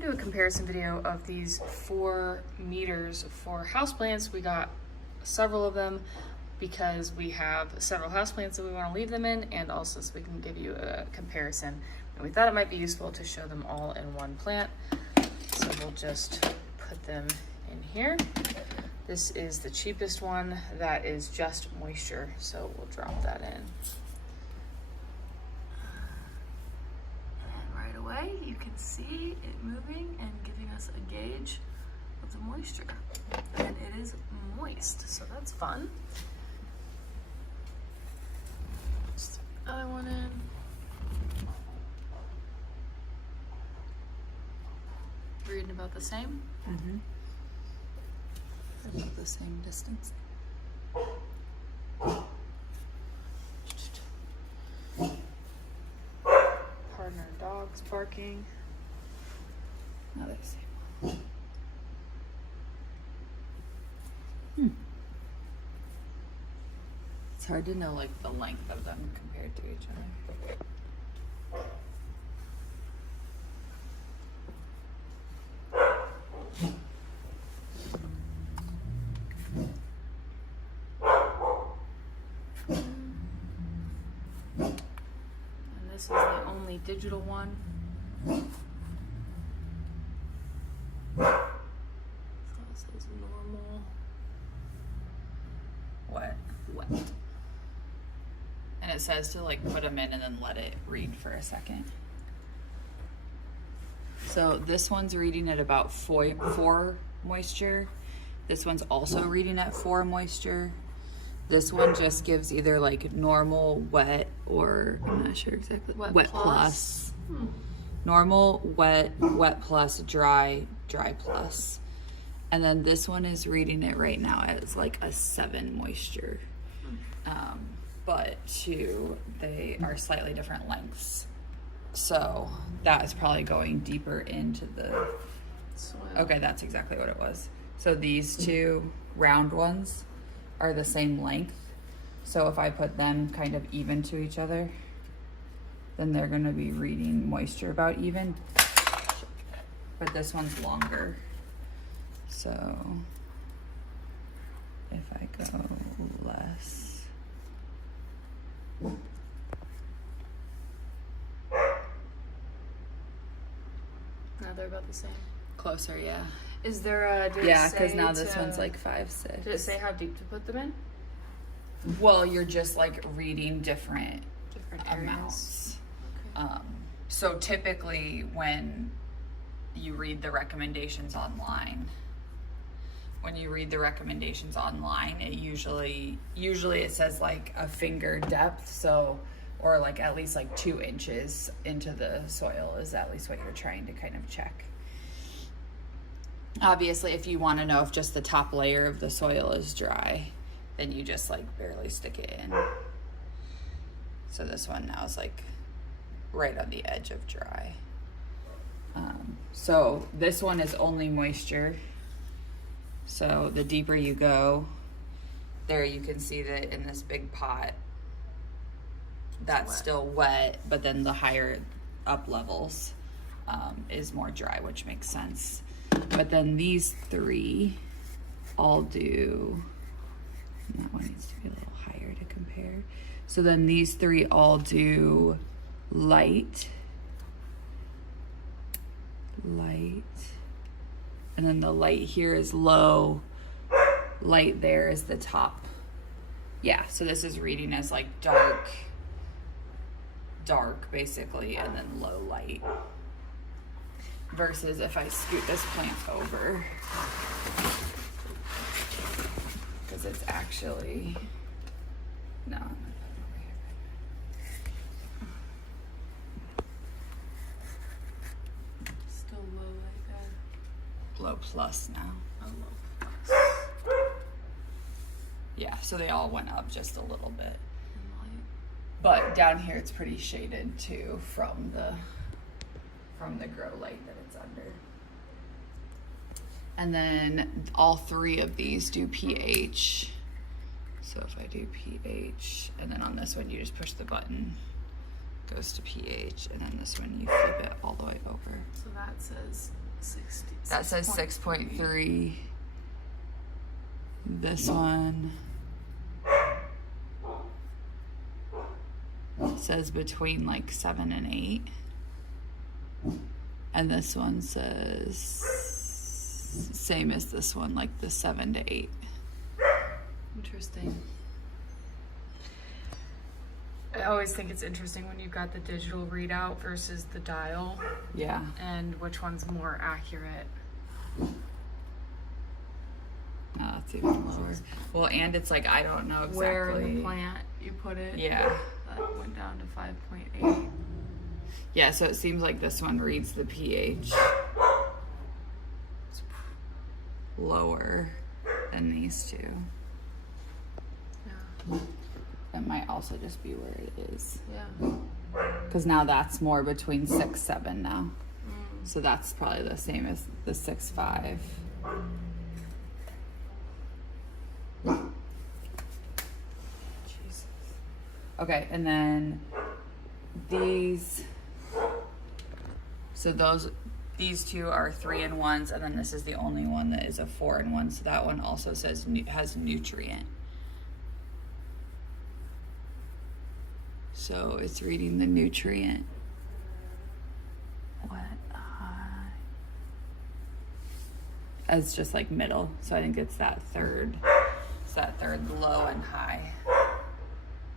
do a comparison video of these 4 meters for houseplants. We got several of them because we have several houseplants that we want to leave them in, and also so we can give you a comparison. And we thought it might be useful to show them all in one plant. So we'll just put them in here. This is the cheapest one that is just moisture, so we'll drop that in. And right away you can see it moving and giving us a gauge of the moisture. And it is moist, so that's fun. Just throw the other one in. Reading about the same? Mm-hmm. About the same distance. Partner dogs barking. No, they're the same. It's hard to know like the length of them compared to each other. And this is the only digital one. So this is normal. Wet. And it says to like put them in and then let it read for a second. So this one's reading at about 4 moisture. This one's also reading at 4 moisture. This one just gives either like normal, wet, or I'm not sure exactly. Wet plus. Normal, wet plus, dry plus. And then this one is reading it right now as like a 7 moisture. But they are slightly different lengths. So that is probably going deeper into the soil. Okay, that's exactly what it was. So these 2 round ones are the same length. So if I put them kind of even to each other, then they're going to be reading moisture about even. But this one's longer. So if I go less. Now they're about the same. Closer, yeah. Is there a, Yeah, because now this one's like 5, 6. Did it say how deep to put them in? Well, you're just like reading different areas. amounts. Okay. So typically when you read the recommendations online, it usually it says like a finger depth, so, or like at least like 2 inches into the soil is at least what you're trying to kind of check. Obviously, if you want to know if just the top layer of the soil is dry, then you just like barely stick it in. So this one now is like right on the edge of dry. So this one is only moisture. So the deeper you go, there you can see that in this big pot, that's still wet, but then the higher up levels is more dry, which makes sense. But then these 3 all do, and that one needs to be a little higher to compare. So then these 3 all do light, and then the light here is low, light there is the top. Yeah, so this is reading as like dark basically, and then low light. Versus if I scoot this plant over, because it's actually, no, I'm gonna put it over here. Still low like that. Low plus now. Oh, low plus. Yeah, so they all went up just a little bit. And light. But down here it's pretty shaded too from the grow light that it's under. And then all 3 of these do pH. So if I do pH, and then on this one you just push the button, goes to pH, and then this one you flip it all the way over. So that says 60. That says 6.3. This one says between like 7 and 8. And this one says same as this one, like the 7 to 8. Interesting. I always think it's interesting when you've got the digital readout versus the dial, Yeah. and which one's more accurate. Oh, that's even lower. Well, and it's like, I don't know exactly Where in the plant you put it. Yeah. That went down to 5.8. Yeah, so it seems like this one reads the pH lower than these two. Yeah. It might also just be where it is. Yeah. Because now that's more between 6, 7 now. So that's probably the same as the 6, 5. Jesus. Okay, and then these. So these two are 3-in-1s, and then this is the only one that is a 4-in-1. So that one also says has nutrient. So it's reading the nutrient. What? As just like middle. So I think it's that third. It's that third low and high.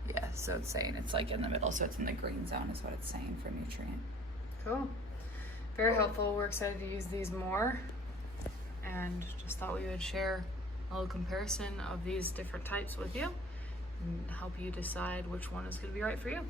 Yeah, so it's saying it's like in the middle. So it's in the green zone is what it's saying for nutrient. Cool. Very helpful. We're excited to use these more. And just thought we would share a little comparison of these different types with you and help you decide which one is going to be right for you.